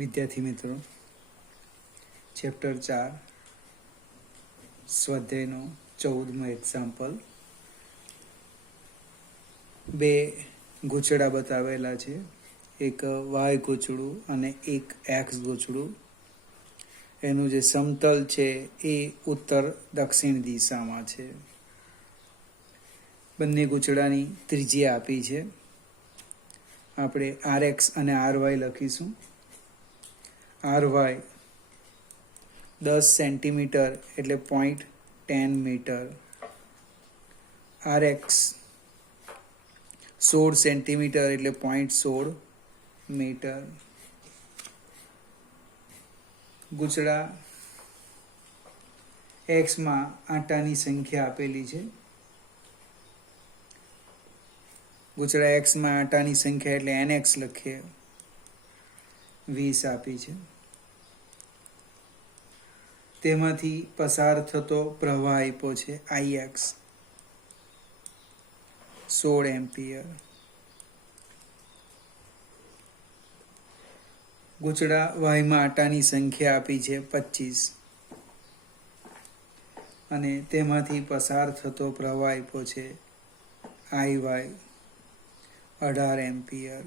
વિદ્યાર્થી મિત્રો, chapter 4 સ્વાધ્યાયનો 14મો example. બે ગૂંચળા બતાવેલા છે, એક વાય ગૂંચળું અને એક એક્સ ગૂંચળું. એનું જે સમતલ છે એ ઉત્તર દક્ષિણ દિશામાં છે. બંને ગૂંચળાની ત્રિજ્યા આપી છે. આપણે RX અને RY લખીશું. RY 10 સેન્ટીમીટર એટલે 0.10 મીટર. RX 16 સેન્ટીમીટર એટલે 0.16 મીટર. ગૂંચળા એક્સમાં આંટાની સંખ્યા આપેલી છે. ગૂંચળા એક્સમાં આંટાની સંખ્યા એટલે NX લખીએ, 20 આપી છે. તેમાંથી પસાર થતો પ્રવાહ આપ્યો છે IX 16 એમ્પિયર. ગૂંચળા વાયમાં આંટાની સંખ્યા આપી છે 25 અને તેમાંથી પસાર થતો પ્રવાહ આપ્યો છે IY 18 એમ્પિયર.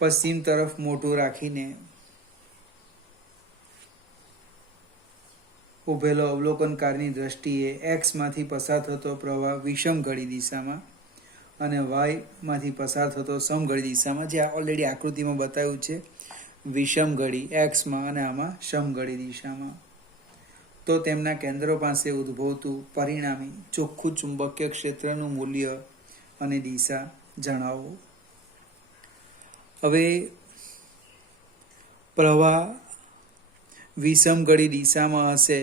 પશ્ચિમ તરફ મોઢું રાખીને ઉભેલો અવલોકનકારની દ્રષ્ટિએ એક્સમાંથી પસાર થતો પ્રવાહ વિષમ ઘડી દિશામાં અને વાયમાંથી પસાર થતો સમઘડી દિશામાં, જે ઓલરેડી આકૃતિમાં બતાવ્યું છે, વિષમ ઘડી એક્સમાં અને આમાં સમઘડી દિશામાં. તો તેમના કેન્દ્રો પાસે ઉદ્ભવતું પરિણામી ચોખ્ખું ચુંબકીય ક્ષેત્રનું મૂલ્ય અને દિશા જણાવો. હવે પ્રવાહ વિષમઘડી દિશામાં હશે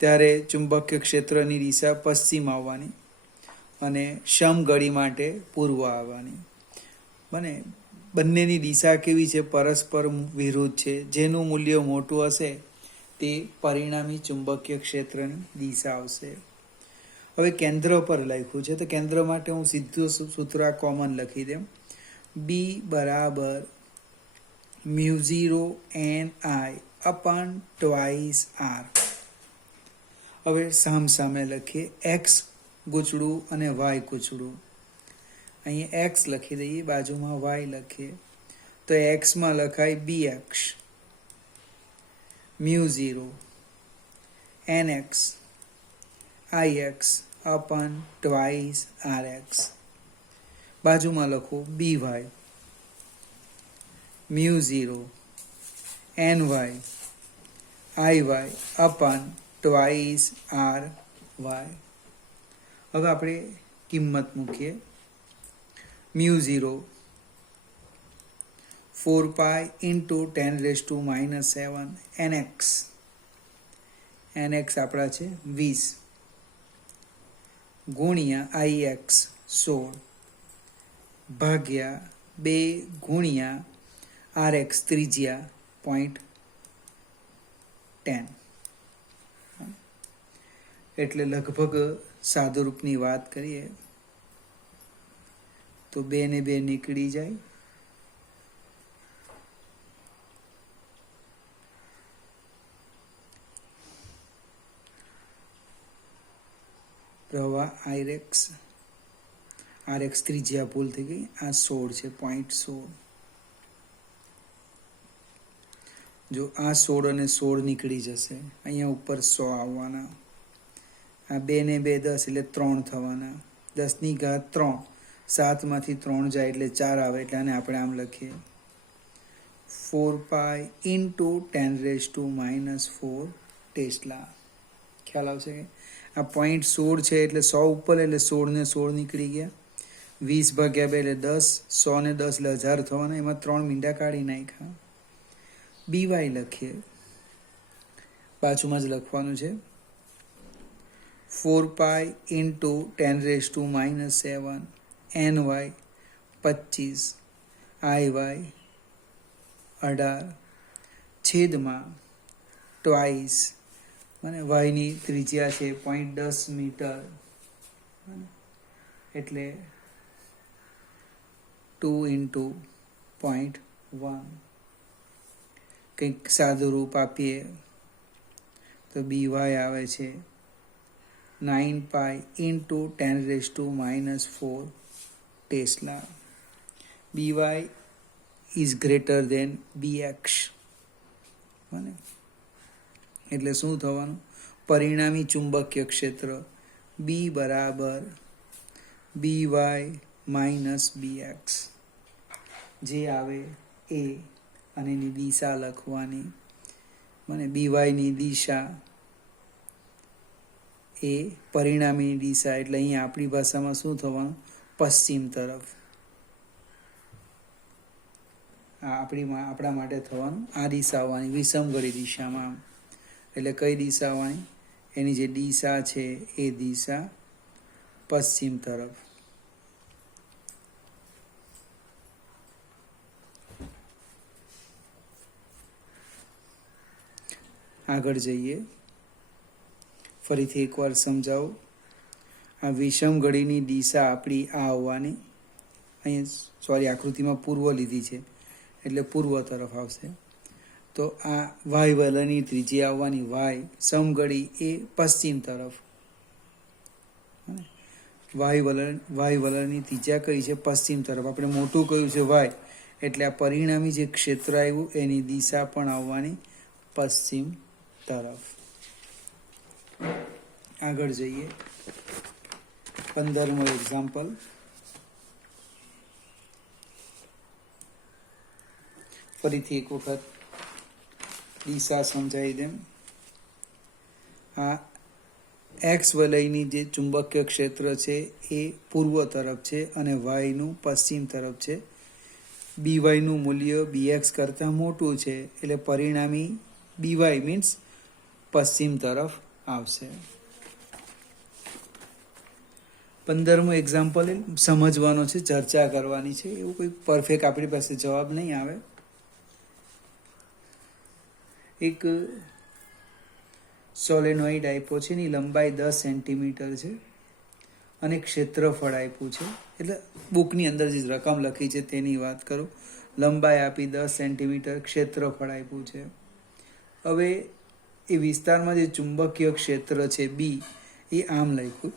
ત્યારે ચુંબકીય ક્ષેત્રની દિશા પશ્ચિમ આવવાની અને સમઘડી માટે પૂર્વ આવવાની. બને બંનેની દિશા કેવી છે? પરસ્પર વિરુદ્ધ છે. જેનું મૂલ્ય મોટું હશે તે પરિણામી ચુંબકીય ક્ષેત્રની દિશા આવશે. હવે કેન્દ્ર પર લખ્યું છે, તો કેન્દ્ર માટે હું સીધું સૂત્ર કોમન લખી દઉં. B બરાબર μ0NI/2R. હવે સામે લખીએ, એક્સ ગૂંચળું અને વાય ગૂંચળું. અહીંયા એક્સ લખી દઈએ, બાજુમાં વાય લખીએ. તો એક્સમાં લખાય BX μ0 NX IX/2RX. બાજુમાં લખો BY μ0 NY IY/2RY. હવે આપણે કિંમત મૂકીએ. μ0 4π × 10⁻⁻7 NX. NX આપણા છે 20 ગુણ્યા IX 16 ભાગ્યા 2 ગુણ્યા RX ત્રિજ્યા 0.10. એટલે લગભગ સાદુરૂપની વાત કરીએ તો 2 ને 2 નીકળી જાય. પ્રવાહ RX ત્રિજ્યા ભૂલ થઈ ગઈ, આ 16 છે, 0.16. જો આ 16 અને 16 નીકળી જશે, અહીંયા ઉપર 100 આવવાના. આ 2 ને 2 10 એટલે 3 થવાના. 10 ની ઘાત 3, 7માંથી 3 જાય એટલે 4 આવે. એટલે આને આપણે આમ લખીએ 4π × 10⁻⁴ ટેસ્લા. ખ્યાલ આવશે કે આ 0.16 છે એટલે 100 ઉપર એટલે 16 ને 16 નીકળી ગયા. 20 ભાગ્યા 2 એટલે 10, 100 ને 10 એટલે 1000 થવાના. એમાં 3 મીંડા કાઢી નાખ્યા. BY લખીએ, બાજુમાં જ લખવાનું છે. 4π × 10⁻⁷ NY 25 IY 18 છેદમાં ટ્વાઇસ, અને વાયની ત્રિજ્યા છે 0.10 મીટર એટલે 2 ઇન્ટુ 0.1. કંઈક સાદું રૂપ આપીએ તો BY આવે છે 9 પાઈ into 10⁻⁻4 tesla. BY is greater than BX. બને એટલે શું થવાનું? પરિણામી ચુંબકીય ક્ષેત્ર B બરાબર BY માઇનસ BX, જે આવે એ, અને એની દિશા લખવાની. મને BYની દિશા એ પરિણામીની દિશા, એટલે અહીંયા આપણી ભાષામાં શું થવાનું? પશ્ચિમ તરફ. આપણા માટે થવાનું આ દિશા આવવાની, વિષમઘડી દિશામાં. એટલે કઈ દિશા આવવાની? એની જે દિશા છે એ દિશા પશ્ચિમ તરફ. આગળ જઈએ, ફરીથી એકવાર સમજાવું. આ વિષમઘડીની દિશા આપણી આ આવવાની. અહીંયા આકૃતિમાં પૂર્વ લીધી છે એટલે પૂર્વ તરફ આવશે. તો આ વાય વલણની ત્રિજ્યા આવવાની, વાય સમઘડી એ પશ્ચિમ તરફ. વાય વલણની ત્રિજ્યા કઈ છે? પશ્ચિમ તરફ. આપણે મોટું કયું છે વાય, એટલે આ પરિણામી જે ક્ષેત્ર આવ્યું એની દિશા પણ આવવાની પશ્ચિમ તરફ. આગળ જઈએ, 15મો એક્ઝામ્પલ. ફરીથી એક વખત દિશા સમજાવી દેમ. આ એક્સ વલયની જે ચુંબકીય ક્ષેત્ર છે એ પૂર્વ તરફ છે અને વાયનું પશ્ચિમ તરફ છે. BYનું મૂલ્ય BX કરતાં મોટું છે, એટલે પરિણામી BY મીન્સ પશ્ચિમ તરફ આવશે. 15મું એક્ઝામ્પલ સમજવાનો છે, ચર્ચા કરવાની છે. એવું કોઈ પરફેક્ટ આપણી પાસે જવાબ નહીં આવે. એક સોલેનોઇડ આપ્યો છે, એની લંબાઈ 10 સેન્ટીમીટર છે અને ક્ષેત્રફળ આપ્યું છે. એટલે બુકની અંદર જે રકમ લખી છે તેની વાત કરું. લંબાઈ આપી 10 સેન્ટીમીટર, ક્ષેત્રફળ આપ્યું છે. હવે એ વિસ્તારમાં જે ચુંબકીય ક્ષેત્ર છે B, એ આમ લખ્યું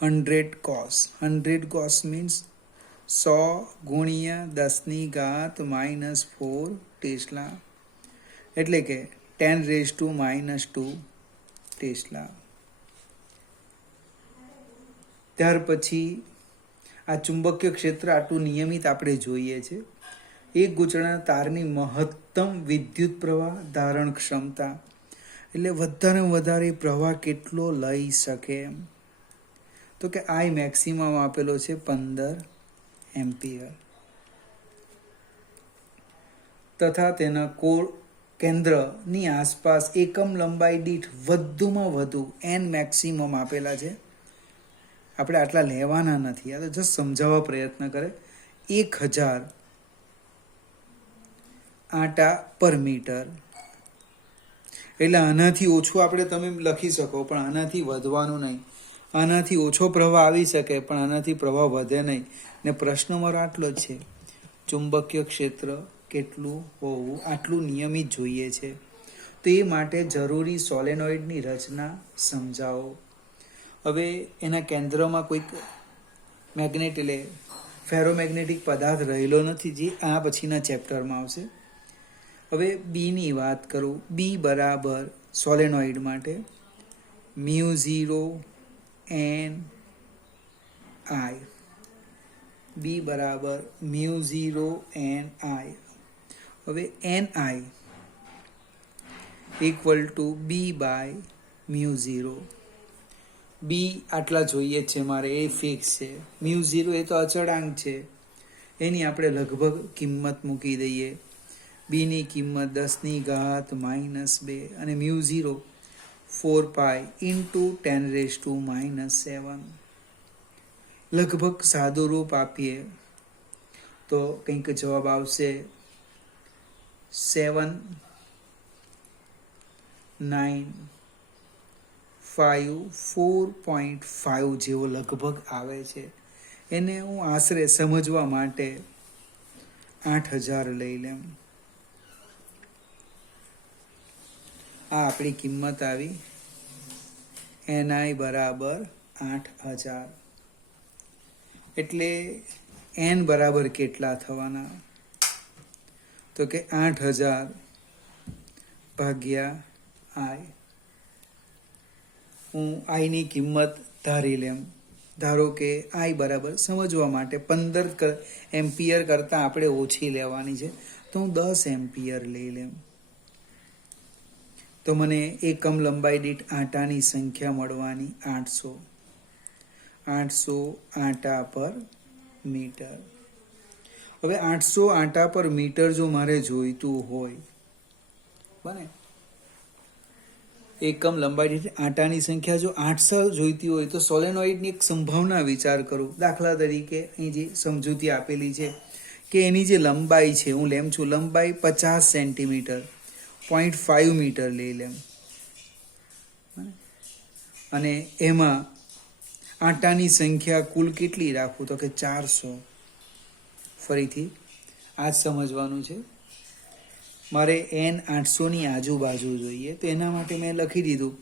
100 cos. 100 cos મીન્સ 100 × 10⁻⁻4 ટેસ્લા, એટલે કે 10⁻² ટેસ્લા. ત્યાર પછી આ ચુંબકીય ક્ષેત્ર આટલું નિયમિત આપણે જોઈએ છે. એક ગૂંચળાના તારની મહત્તમ વિદ્યુત પ્રવાહ ધારણ ક્ષમતા, એટલે વધારે વધારે પ્રવાહ કેટલો લઈ શકે એમ. તો કે આઈ મેક્સિમમ આપેલો છે 15 એમ્પિયર, તથા તેના કોર કેન્દ્રની આસપાસ એકમ લંબાઈ દીઠ વધુમાં વધુ n મેક્સિમમ આપેલા છે. આપણે આટલા લેવાના નથી, આ તો જસ્ટ સમજાવવા પ્રયત્ન કરે. 1000 આંટા પર મીટર. એટલે આનાથી ઓછું આપણે તમે લખી શકો, પણ આનાથી વધવાનું નહીં. આનાથી ઓછો પ્રવાહ આવી શકે પણ આનાથી પ્રવાહ વધે નહીં. ને પ્રશ્ન મારો આટલો જ છે, ચુંબકીય ક્ષેત્ર કેટલું હોવું, આટલું નિયમિત જોઈએ છે. તો એ માટે જરૂરી સોલેનોઇડની રચના સમજાવો. હવે એના કેન્દ્રમાં કોઈક મેગ્નેટ એટલે ફેરોમેગ્નેટિક પદાર્થ રહેલો નથી, જે આ પછીના ચેપ્ટરમાં આવશે. હવે બીની વાત કરું. બી બરાબર સોલેનોઇડ માટે μ0 n I. બી બરાબર μ0 n I. હવે ni ઇક્વલ ટુ B/μ0. બી આટલા જોઈએ છે મારે, એ ફિક્સ છે. μ0 એ તો અચળાંક છે, એની આપણે લગભગ કિંમત મૂકી દઈએ. બીની કિંમત 10⁻⁻2 અને μ0 4π × 10⁻⁻7. લગભગ સાદું રૂપ આપીએ તો કંઈક જવાબ આવશે 7,954.5 જેવો લગભગ આવે છે. એને હું આશરે સમજવા માટે 8000 લઈ લેમ. આ આપણી કિંમત આવી NI બરાબર 8000. એટલે n બરાબર કેટલા થવાના? તો કે 8000 ભાગ્યા I. હું I ની કિંમત ધારી લેમ. ધારો કે I બરાબર સમજવા માટે 15 એમ્પિયર કરતાં આપણે ઓછી લેવાની છે, તો હું 10 એમ્પિયર લઈ લેમ. તો મને એકમ લંબાઈ દીઠ આંટાની સંખ્યા મળવાની 800. 800 આંટા પર મીટર. હવે 800 આંટા પર મીટર જો મારે જોઈતું હોય, બને એકમ લંબાઈ દીઠ આંટાની સંખ્યા જો 800 જોઈતી હોય તો સોલેનોઇડની એક સંભાવના વિચાર કરું. દાખલા તરીકે અહીં જે સમજૂતી આપેલી છે કે એની જે લંબાઈ છે, હું લેમ છું લંબાઈ 50 સેન્ટીમીટર, 0.5 મીટર લઈ લેમ, અને એમાં આંટાની સંખ્યા કુલ કેટલી રાખું? તો કે 400. ફરીથી આ જ સમજવાનું છે. મારે n 800ની આજુબાજુ જોઈએ, તો એના માટે મેં લખી દીધું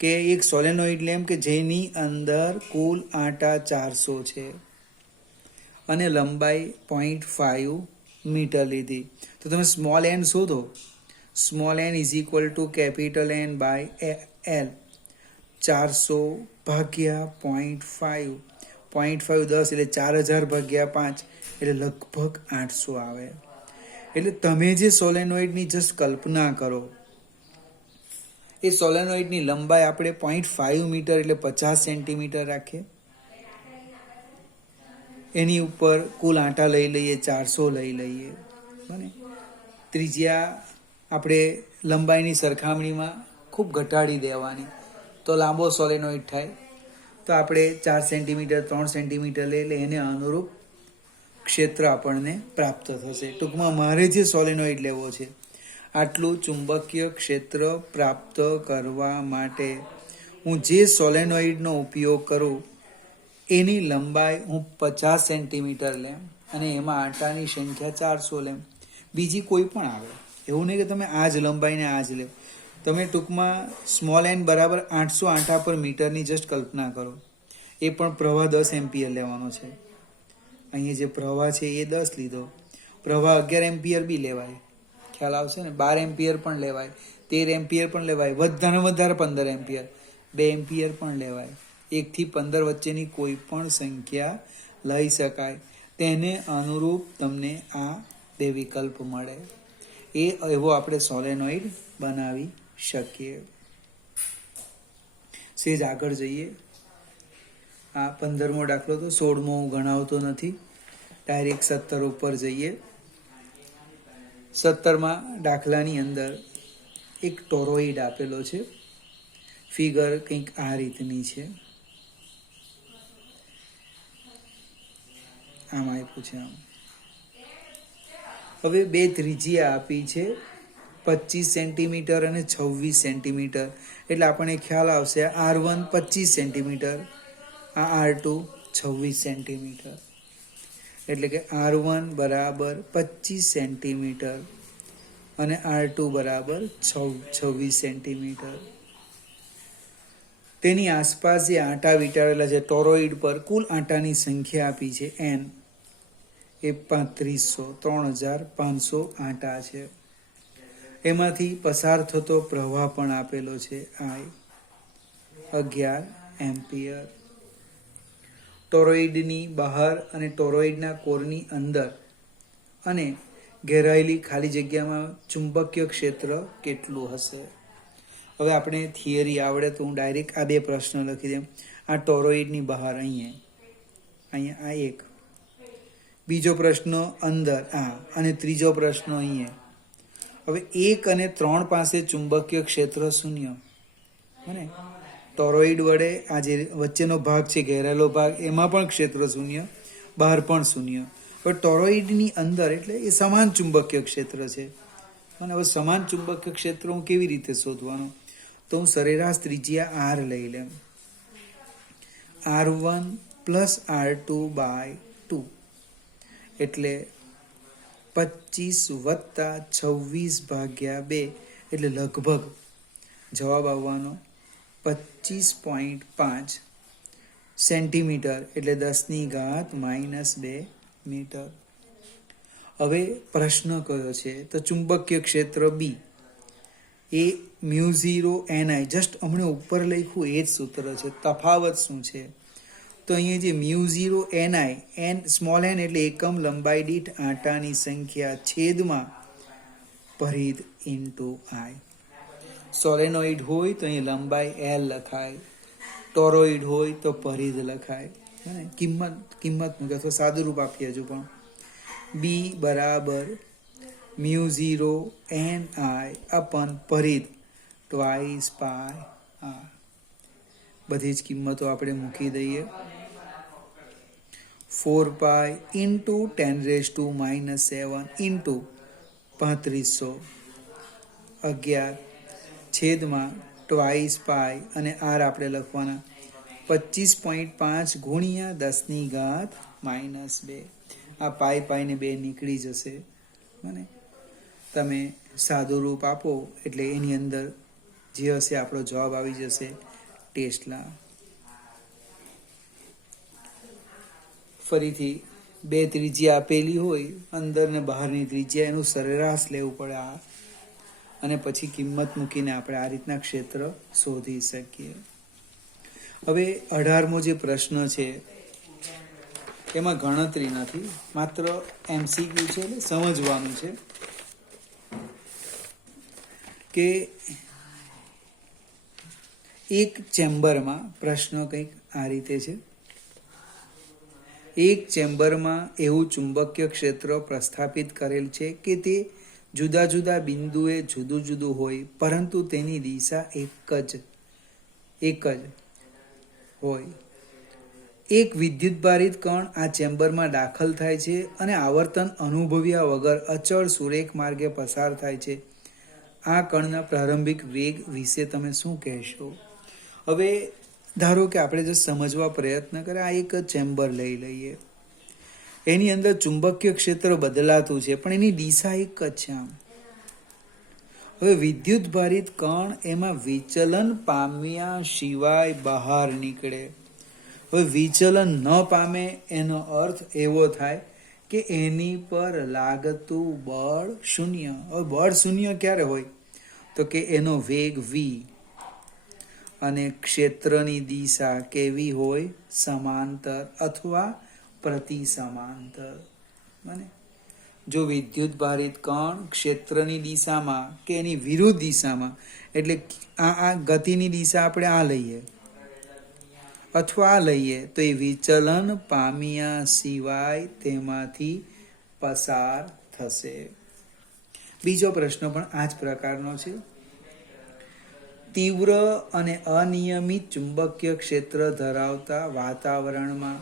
કે એક સોલેનોઇડ લેમ કે જેની અંદર કુલ આંટા 400 છે અને લંબાઈ 0.5 મીટર લીધી. તો તમે સ્મોલ n શોધો. Small n is equal to capital N by L. 400 ભાગ્યા 0.5, 0.5 10 એટલે 4000 ભાગ્યા 5 એટલે લગભગ 800 આવે. એટલે તમે જે સોલેનોઇડની જસ્ટ કલ્પના કરો, એ સોલેનોઇડની લંબાઈ આપણે 0.5 મીટર એટલે 50 સેન્ટીમીટર રાખીએ, એની ઉપર કુલ આંટા લઈ લઈએ 400 લઈ લઈએ, બને ત્રિજ્યા આપણે લંબાઈની સરખામણીમાં ખૂબ ઘટાડી દેવાની, તો લાંબો સોલેનોઇડ થાય. તો આપણે 4 સેન્ટીમીટર 3 સેન્ટીમીટર લઈ એટલે એને અનુરૂપ ક્ષેત્ર આપણને પ્રાપ્ત થશે. ટૂંકમાં મારે જે સોલેનોઇડ લેવો છે, આટલું ચુંબકીય ક્ષેત્ર પ્રાપ્ત કરવા માટે હું જે સોલેનોઇડનો ઉપયોગ કરું એની લંબાઈ હું 50 સેન્ટીમીટર લેમ અને એમાં આંટાની સંખ્યા 400 લેમ. બીજી કોઈ પણ આવે, એવું નહીં કે તમે આ જ લંબાઈને આ જ લે. તમે ટૂંકમાં સ્મોલ n બરાબર 800 આંટા પર મીટરની જસ્ટ કલ્પના કરો. એ પણ પ્રવાહ 10 એમ્પિયર લેવાનો છે. અહીંયા જે પ્રવાહ છે એ 10 લીધો, પ્રવાહ 11 એમ્પિયર બી લેવાય, ખ્યાલ આવશે ને. 12 એમ્પિયર પણ લેવાય, 13 એમ્પિયર પણ લેવાય, વધારે વધારે 15 એમ્પિયર, 2 એમ્પિયર પણ લેવાય. 1 થી 15 વચ્ચેની કોઈ પણ સંખ્યા લઈ શકાય. તેને અનુરૂપ તમને આ બે વિકલ્પ મળે. એવો આપણે સોલેનોઇડ બનાવી શકીએ. સેજ આગળ જઈએ. આ 15મો દાખલો તો 16મો હું ગણાવતો નથી, ડાયરેક્ટ 17 ઉપર જઈએ. 17મા દાખલાની અંદર એક ટોરોઇડ આપેલો છે. ફિગર કંઈક આ રીતની છે. આમ આપ્યું છે આમ. હવે બે ત્રિજ્યા આપી છે 25 સેન્ટીમીટર અને 26 સેન્ટીમીટર. એટલે આપણને ખ્યાલ આવશે R1 25 સેન્ટીમીટર, આ R2 26 સેન્ટીમીટર. એટલે કે R1 બરાબર 25 સેન્ટીમીટર અને R2 બરાબર 26 સેન્ટીમીટર. તેની આસપાસ જે આંટા વીંટાળેલા છે ટોરોઇડ પર, કુલ આંટાની સંખ્યા આપી છે n, એ 3500 આંટા છે. એમાંથી પસાર થતો પ્રવાહ પણ આપેલો છે I, 11 એમ્પિયર. ટોરોઇડની બહાર અને ટોરોઇડના કોરની અંદર અને ઘેરાયેલી ખાલી જગ્યામાં ચુંબકીય ક્ષેત્ર કેટલું હશે? હવે આપણે થિયરી આવડે તો હું ડાયરેક્ટ આ બે પ્રશ્ન લખી દઉં. આ ટોરોઇડની બહાર અહીંયા આ એક, બીજો પ્રશ્ન અંદર આ, અને ત્રીજો પ્રશ્ન અહીંયા. હવે 1 અને 3 પાસે ચુંબકીય ક્ષેત્ર શૂન્ય, બને ટોરોઇડ વડે આ જે વચ્ચેનો ભાગ છે ઘેરાયેલો ભાગ, એમાં પણ ક્ષેત્ર શૂન્ય, બહાર પણ શૂન્ય. હવે ટોરોઇડની અંદર એટલે એ સમાન ચુંબકીય ક્ષેત્ર છે. અને હવે સમાન ચુંબકીય ક્ષેત્ર હું કેવી રીતે શોધવાનું? તો હું સરેરાશ ત્રિજ્યા R લઈ લેમ. R1 પ્લસ r2/2 એટલે 25 વત્તા 26/2 એટલે લગભગ જવાબ આવવાનો 25.5 સેન્ટીમીટર એટલે 10⁻²મીટર. હવે પ્રશ્ન કયો છે? તો ચુંબકીય ક્ષેત્ર બી એ μ0 ni, જસ્ટ હમણાં ઉપર લખ્યું એ જ સૂત્ર છે. તફાવત શું છે? તો અહીંયા જે μ0 ni, n સ્મોલ n એટલે એકમ લંબાઈ દીઠ આંટાની સંખ્યા છેદમાં પરિઘ ઇન્ટુ i. સોલેનોઇડ હોય તો અહીં લંબાઈ l લખાય, ટોરોઇડ હોય તો પરિઘ લખાય. કિંમત મૂકે અથવા સાદું રૂપ આપીએ હજુ પણ. બી બરાબર μ0 ni અપન પરિઘ ટ્વાઇસ પાય r. બધી જ કિંમતો આપણે મૂકી દઈએ. 4 પાય ઇન્ટુ 10⁻⁻7 ઇન્ટુ 3500 11 છેદમાં ટ્વાઇસ પાય અને r આપણે લખવાના 25.5 ગુણ્યા 10⁻². આ પાય ને 2 નીકળી જશે. અને તમે સાદું રૂપ આપો એટલે એની અંદર જે હશે આપણો જવાબ આવી જશે ટેસ્લા. ફરીથી 2 ત્રિજ્યા આપેલી હોય, અંદર ને બહારની ત્રિજ્યા, એનું સરેરાશ લેવું પડે આ, અને પછી કિંમત મૂકીને આપણે આ રીતના ક્ષેત્ર શોધી શકીએ. હવે 18મો જે પ્રશ્ન છે એમાં ગણતરી નથી, માત્ર MCQ છે, એટલે સમજવાનું છે કે એક ચેમ્બરમાં, પ્રશ્ન કંઈક આ રીતે છે, એક ચેમ્બરમાં એવું ચુંબકીય ક્ષેત્ર પ્રસ્થાપિત કરેલ છે કે તે જુદા જુદા બિંદુએ જુદું જુદું હોય, પરંતુ તેની દિશા એક જ હોય. એક વિદ્યુતભારિત કણ આ ચેમ્બરમાં દાખલ થાય છે અને આવર્તન અનુભવ્યા વગર અચળ સુરેખ માર્ગે પસાર થાય છે. આ કણના પ્રારંભિક વેગ વિશે તમે શું કહેશો? હવે ધારો કે આપણે જો સમજવા પ્રયત્ન કરીએ, આ એક ચેમ્બર લઈ લઈએ, એની અંદર ચુંબકીય ક્ષેત્ર બદલાતું છે પણ એની દિશા એક જ છે. આમ હવે વિદ્યુત ભારિત કણ એમાં વિચલન પામ્યા સિવાય બહાર નીકળે. હવે વિચલન ન પામે એનો અર્થ એવો થાય કે એની પર લાગતું બળ શૂન્ય. હવે બળ શૂન્ય ક્યારે હોય? તો કે એનો વેગ v અને ક્ષેત્રની દિશા કેવી હોય? સમાંતર અથવા પ્રતિ સમાંતર. અને જો વિદ્યુત ભારિત કણ ક્ષેત્રની દિશામાં કે એની વિરુદ્ધ દિશામાં, એટલે આ ગતિની દિશા આપણે આ લઈએ અથવા આ લઈએ, તો એ વિચલન પામ્યા સિવાય તેમાંથી પસાર થશે. બીજો પ્રશ્ન પણ આ જ પ્રકારનો છે. તીવ્ર અને અનિયમિત ચુંબકીય ક્ષેત્ર ધરાવતા વાતાવરણમાં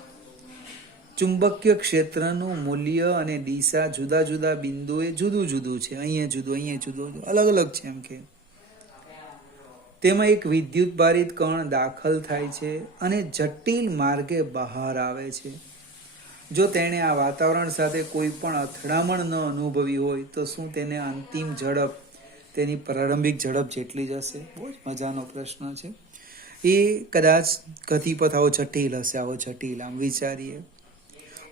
ચુંબકીય ક્ષેત્રનું મૂલ્ય અને દિશા જુદા જુદા બિંદુએ જુદું જુદું છે. અહીંયા જુદું, અલગ અલગ છે. એમ કે તેમાં એક વિદ્યુત ભારિત કણ દાખલ થાય છે અને જટિલ માર્ગે બહાર આવે છે. જો તેણે આ વાતાવરણ સાથે કોઈ પણ અથડામણ ન અનુભવી હોય તો શું તેને અંતિમ ઝડપ તેની પ્રારંભિક ઝડપ જેટલી જ હશે? બહુ જ મજાનો પ્રશ્ન છે. એ કદાચ ગતિપથ આવો જટિલ હશે, આમ વિચારીએ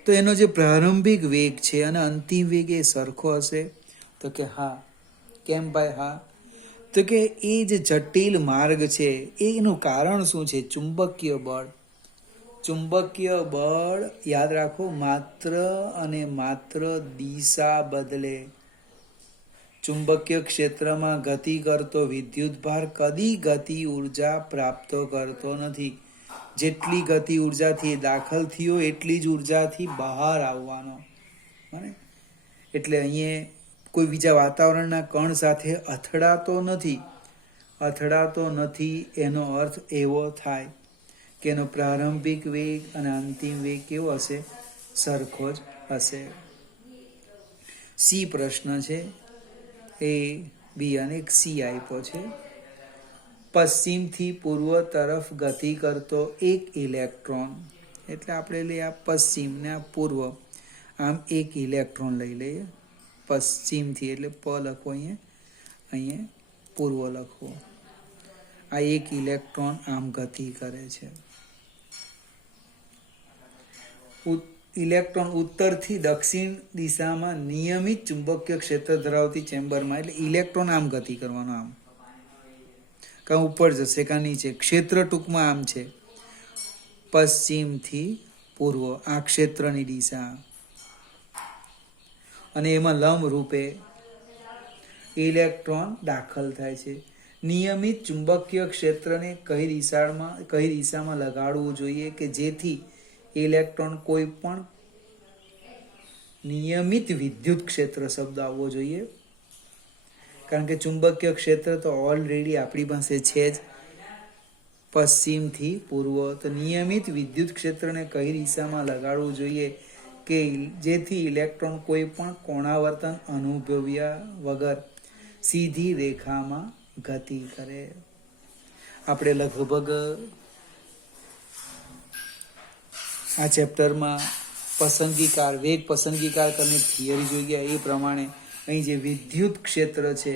તો એનો જે પ્રારંભિક વેગ છે અને અંતિમ વેગ એ સરખો હશે? તો કે હા. કેમ ભાઈ હા? તો કે એ જે જટિલ માર્ગ છે એનું કારણ શું છે? ચુંબકીય બળ. ચુંબકીય બળ યાદ રાખો, માત્ર અને માત્ર દિશા બદલે. ચુંબકીય ક્ષેત્રમાં ગતિ કરતો વિદ્યુતભાર કદી ગતિ ઉર્જા પ્રાપ્ત કરતો નથી. જેટલી ગતિ ઉર્જાથી દાખલ થયો એટલી જ ઉર્જાથી બહાર આવવાનો. એટલે અહીંયા કોઈ બીજા વાતાવરણના કણ સાથે અથડાતો નથી એનો અર્થ એવો થાય કે એનો પ્રારંભિક વેગ અને અંતિમ વેગ કેવો હશે? સરખો જ હશે. સી પ્રશ્ન છે. A, B અને C આપ્યો છે. પશ્ચિમથી પૂર્વ તરફ ગતિ કરતો એક ઇલેક્ટ્રોન એટલે આપણે લઈએ આ પશ્ચિમ ને આ પૂર્વ. આમ એક ઇલેક્ટ્રોન લઈ લઈએ પશ્ચિમથી, એટલે પ લખવો અહીંયા પૂર્વ લખવો. આ એક ઇલેક્ટ્રોન આમ ગતિ કરે છે. ઇલેક્ટ્રોન ઉત્તરથી દક્ષિણ દિશામાં નિયમિત ચુંબકીય ક્ષેત્ર ધરાવતી ચેમ્બરમાં, એટલે ઇલેક્ટ્રોન આમ ગતિ કરવાનો, આમ કાં ઉપર જશે કાં નીચે. ક્ષેત્ર ટૂંકમાં આમ છે, પશ્ચિમથી પૂર્વ આ ક્ષેત્રની દિશા, અને એમાં લંબ રૂપે ઇલેક્ટ્રોન દાખલ થાય છે. નિયમિત ચુંબકીય ક્ષેત્રને કઈ દિશામાં લગાડવું જોઈએ કે જેથી ઇલેક્ટ્રોન કોઈ પણ નિયમિત વિદ્યુત ક્ષેત્ર શબ્દ આવવો જોઈએ, કારણ કે ચુંબકીય ક્ષેત્ર તો ઓલરેડી આપણી પાસે છે જ, પશ્ચિમથી પૂર્વ. તો નિયમિત વિદ્યુત ક્ષેત્રને કઈ દિશામાં લગાડવું જોઈએ કે જેથી ઇલેક્ટ્રોન કોઈ પણ કોણાવર્તન અનુભવ્યા વગર સીધી રેખામાં ગતિ કરે. આપણે લગભગ આ ચેપ્ટરમાં વેગ પસંદગીકાર કરીને થિયરી જોઈ ગયા. એ પ્રમાણે અહીં જે વિદ્યુત ક્ષેત્ર છે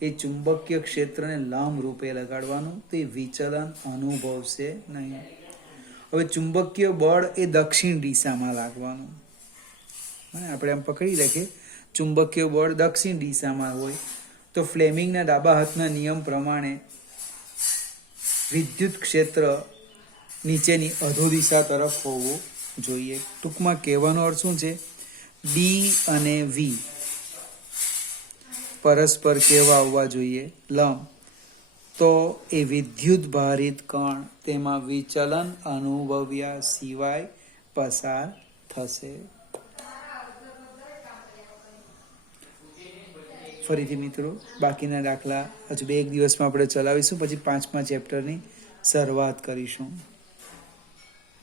એ ચુંબકીય ક્ષેત્રને લંબ રૂપે લગાડવાનું, તો એ વિચલન અનુભવશે નહીં. હવે ચુંબકીય બળ એ દક્ષિણ દિશામાં લાગવાનું. આપણે આમ પકડી રાખીએ, ચુંબકીય બળ દક્ષિણ દિશામાં હોય તો ફ્લેમિંગના ડાબા હાથના નિયમ પ્રમાણે વિદ્યુત ક્ષેત્ર નીચેની અધોદિશા તરફ હોવું જોઈએ. ટૂંકમાં કહેવાનો અર્થ શું છે, ડી અને વી પરસ્પર કેવા હોવા જોઈએ, લંબ. તો એ વિદ્યુત ભારિત કણ તેમાં વિચલન અનુભવ્યા સિવાય પસાર થશે. ફરીથી મિત્રો, બાકીના દાખલા હજુ 2 દિવસમાં આપણે ચલાવીશું, પછી 5મા ચેપ્ટરની શરૂઆત કરીશું.